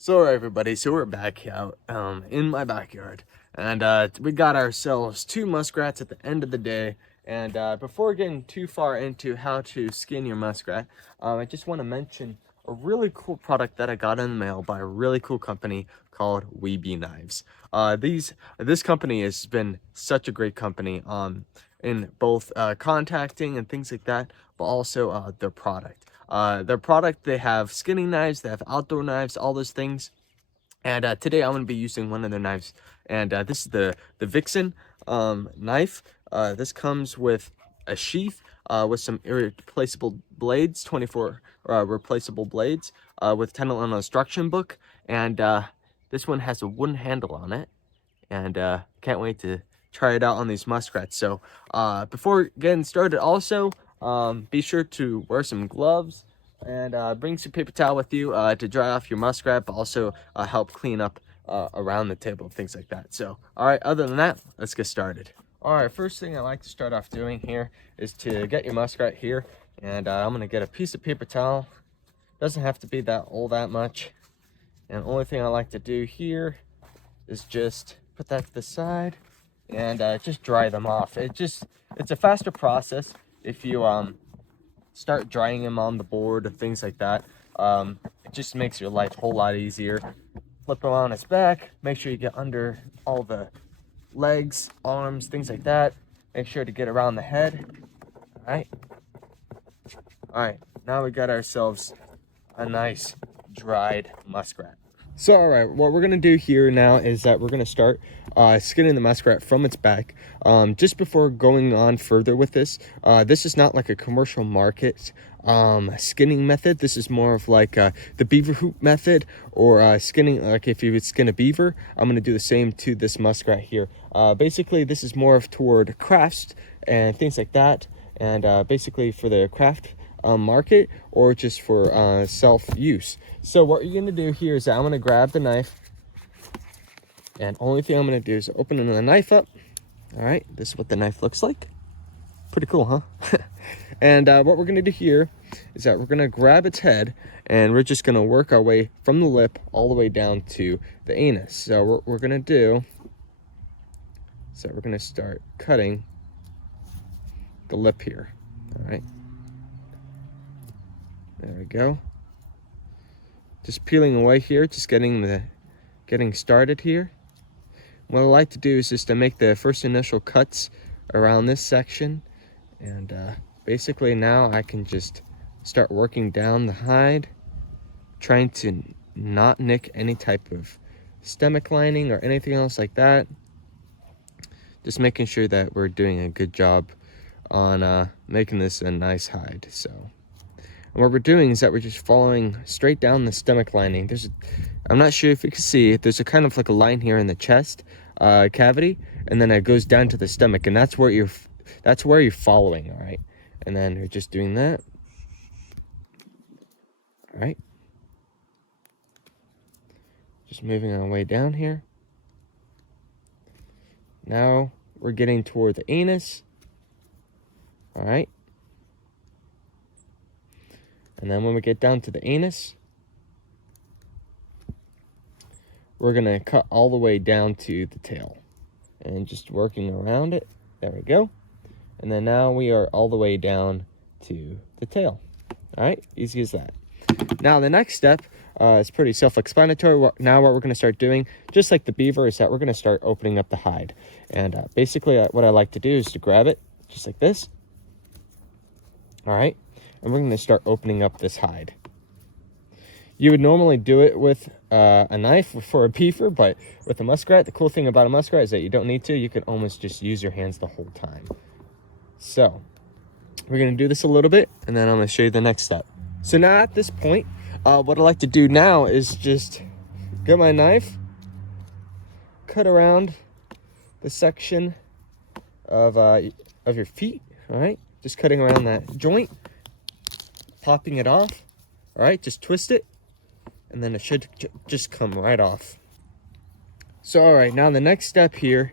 So everybody, so we're back out in my backyard, and we got ourselves two muskrats at the end of the day. And before getting too far into how to skin your muskrat, I just want to mention a really cool product that I got in the mail by a really cool company called Weeby Knives. This company has been such a great company in both contacting and things like that, but also their product, they have skinning knives, they have outdoor knives, all those things. And today I'm going to be using one of their knives. And this is the Vixen knife. This comes with a sheath with some replaceable blades, 24 replaceable blades with 10-element instruction book. And this one has a wooden handle on it. And can't wait to try it out on these muskrats. So before getting started, also be sure to wear some gloves and bring some paper towel with you to dry off your muskrat, but also help clean up around the table, things like that. So all right, other than that, let's get started. All right, first thing I like to start off doing here is to get your muskrat here, and I'm gonna get a piece of paper towel. Doesn't have to be that much. And the only thing I like to do here is just put that to the side and just dry them off. It's a faster process if you start drying them on the board and things like that. It just makes your life a whole lot easier. Flip them on its back, make sure you get under all the legs, arms, things like that. Make sure to get around the head. All right, now we got ourselves a nice dried muskrat. So all right, what we're gonna do here now is that we're gonna start skinning the muskrat from its back. Just before going on further with this, this is not like a commercial market skinning method. This is more of like the beaver hoop method, or skinning, like if you would skin a beaver. I'm gonna do the same to this muskrat here. Basically, this is more of toward crafts and things like that, and basically for the craft market, or just for self-use. So what you're gonna do here is that I'm gonna grab the knife, and only thing I'm gonna do is open the knife up. All right, this is what the knife looks like. Pretty cool, huh? And what we're gonna do here is that we're gonna grab its head, and we're just gonna work our way from the lip all the way down to the anus. So what we're gonna do is that we're gonna start cutting the lip here. All right, there we go. Just peeling away here, just getting started here. What I like to do is just to make the first initial cuts around this section, and basically now I can just start working down the hide, trying to not nick any type of stomach lining or anything else like that. Just making sure that we're doing a good job on making this a nice hide. So, and what we're doing is that we're just following straight down the stomach lining. I'm not sure if you can see it, there's a kind of like a line here in the chest cavity, and then it goes down to the stomach, and that's where you're following. All right, and then we're just doing that. All right, just moving our way down here. Now we're getting toward the anus. All right, and then when we get down to the anus, we're gonna cut all the way down to the tail, and just working around it. There we go. And then now we are all the way down to the tail. All right, easy as that. Now the next step is pretty self-explanatory. Now what we're gonna start doing, just like the beaver, is that we're gonna start opening up the hide. And basically what I like to do is to grab it just like this. All right, and we're gonna start opening up this hide. You would normally do it with a knife for a beaver, but with a muskrat, the cool thing about a muskrat is that you don't need to. You can almost just use your hands the whole time. So we're gonna do this a little bit, and then I'm gonna show you the next step. So now at this point, what I like to do now is just get my knife, cut around the section of your feet. All right, just cutting around that joint, popping it off. All right, just twist it, and then it should just come right off. So all right, now the next step here.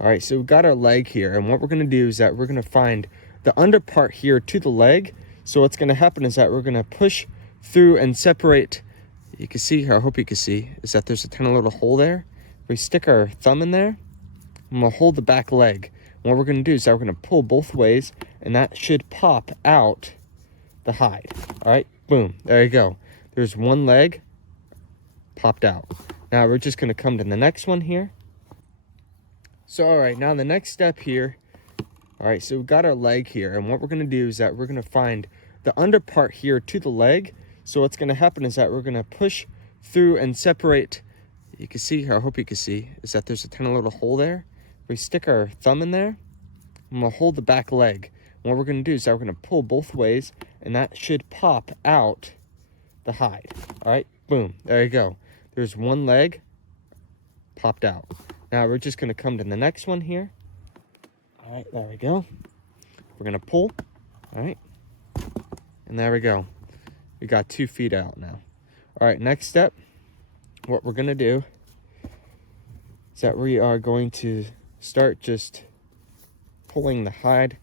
All right, so we've got our leg here, and what we're gonna do is that we're gonna find the under part here to the leg. So what's gonna happen is that we're gonna push through and separate you can see here, I hope you can see, is that there's a tiny little hole there. We stick our thumb in there, and we'll hold the back leg. And what we're gonna do is that we're gonna pull both ways, and that should pop out the hide. All right, boom, there you go. There's one leg popped out. Now we're just gonna come to the next one here. So, all right, now the next step here, all right, so we've got our leg here, and what we're gonna do is that we're gonna find the under part here to the leg. So what's gonna happen is that we're gonna push through and separate. You can see here, I hope you can see, is that there's a tiny little hole there. We stick our thumb in there, and we'll hold the back leg. And what we're gonna do is that we're gonna pull both ways, and that should pop out the hide. All right, boom, there you go. There's one leg popped out. Now we're just gonna come to the next one here. All right, there we go. We're gonna pull, all right, and there we go. We got 2 feet out now. All right, next step, what we're gonna do is that we are going to start just pulling the hide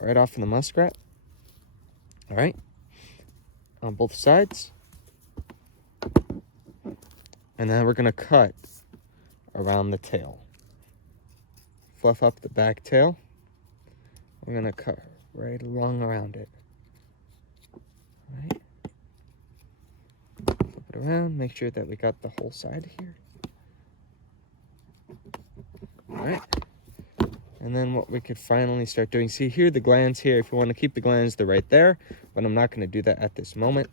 right off of the muskrat. All right, on both sides. And then we're gonna cut around the tail. Fluff up the back tail. We're gonna cut right along around it. All right. Flip it around, make sure that we got the whole side here. All right. And then what we could finally start doing, see here, the glands here, if you want to keep the glands, they're right there, but I'm not gonna do that at this moment.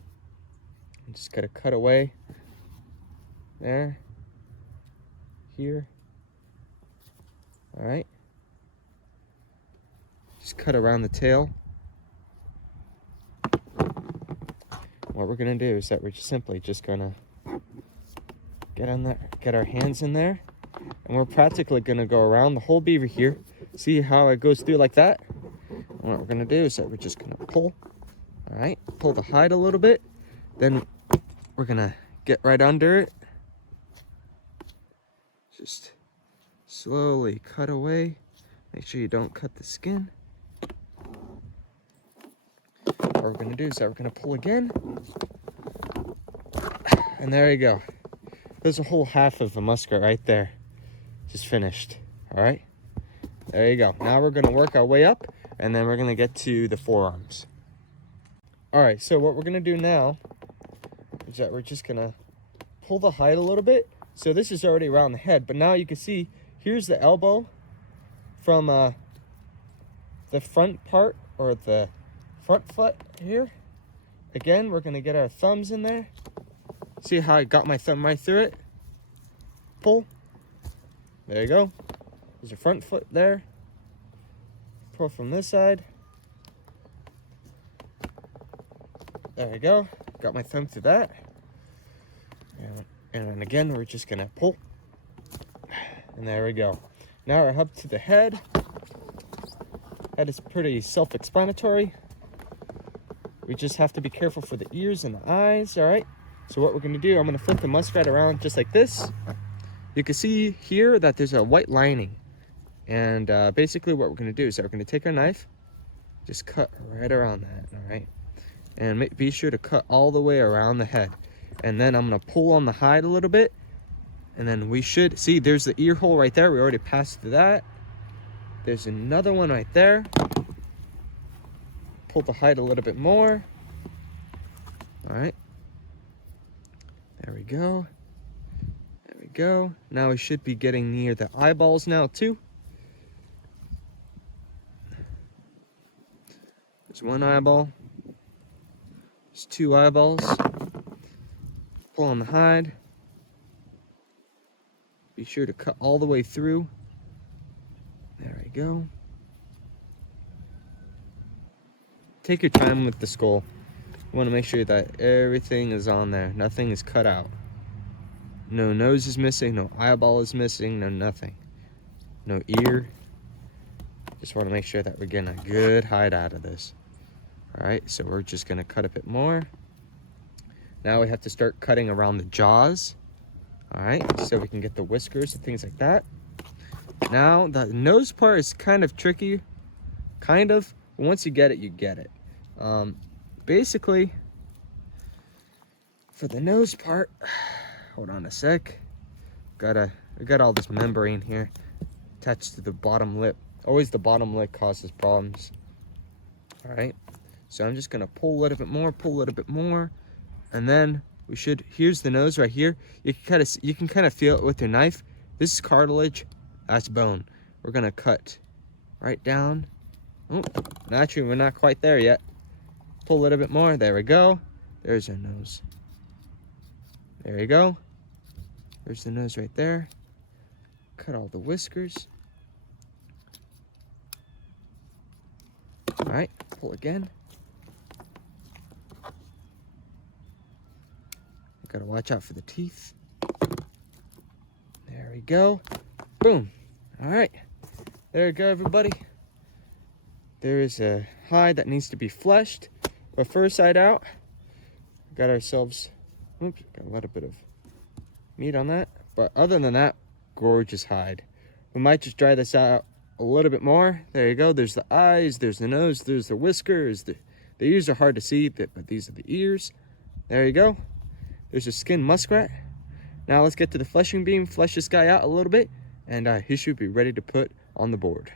I'm just gonna cut away there, here. All right. Just cut around the tail. What we're gonna do is that we're just simply just gonna get on there, get our hands in there, and we're practically gonna go around the whole beaver here. See how it goes through like that? And what we're gonna do is that we're just gonna pull. All right, pull the hide a little bit. Then we're gonna get right under it. Just slowly cut away. Make sure you don't cut the skin. What we're gonna do is that we're gonna pull again. And there you go. There's a whole half of a muskrat right there. Just finished, all right? There you go. Now we're gonna work our way up, and then we're gonna get to the forearms. All right, so what we're gonna do now is that we're just gonna pull the hide a little bit. So this is already around the head, but now you can see, here's the elbow from the front part, or the front foot here. Again, we're gonna get our thumbs in there. See how I got my thumb right through it? Pull. There you go. There's a front foot there. Pull from this side. There we go. Got my thumb through that. And then again, we're just gonna pull. And there we go. Now we're up to the head. That is pretty self-explanatory. We just have to be careful for the ears and the eyes, all right? So what we're gonna do, I'm gonna flip the muskrat around just like this. You can see here that there's a white lining. And basically what we're gonna do is that we're gonna take our knife, just cut right around that, all right? And be sure to cut all the way around the head. And then I'm gonna pull on the hide a little bit. And then we should, see there's the ear hole right there. We already passed through that. There's another one right there. Pull the hide a little bit more. All right. There we go. There we go. Now we should be getting near the eyeballs now too. There's one eyeball. There's 2 eyeballs. Pull on the hide. Be sure to cut all the way through. There we go. Take your time with the skull. You want to make sure that everything is on there. Nothing is cut out. No nose is missing, no eyeball is missing, no nothing. No ear. Just want to make sure that we're getting a good hide out of this. All right, so we're just going to cut a bit more. Now we have to start cutting around the jaws. All right, so we can get the whiskers and things like that. Now, the nose part is kind of tricky. Kind of. But once you get it, you get it. Basically, For the nose part, hold on a sec. We got all this membrane here attached to the bottom lip. Always the bottom lip causes problems. All right, so I'm just gonna pull a little bit more, and then we should. Here's the nose right here. You can kind of feel it with your knife. This is cartilage. That's bone. We're gonna cut right down. Oh, naturally, we're not quite there yet. Pull a little bit more. There we go. There's our nose. There you go. There's the nose right there. Cut all the whiskers. All right, pull again. Gotta watch out for the teeth. There we go. Boom. All right. There we go, everybody. There is a hide that needs to be fleshed. But first side out, got ourselves, oops, got a little bit of meat on that. But other than that, gorgeous hide. We might just dry this out a little bit more. There you go. There's the eyes, there's the nose, there's the whiskers. The ears are hard to see, but these are the ears. There you go. There's a skinned muskrat. Now let's get to the fleshing beam, flesh this guy out a little bit, and he should be ready to put on the board.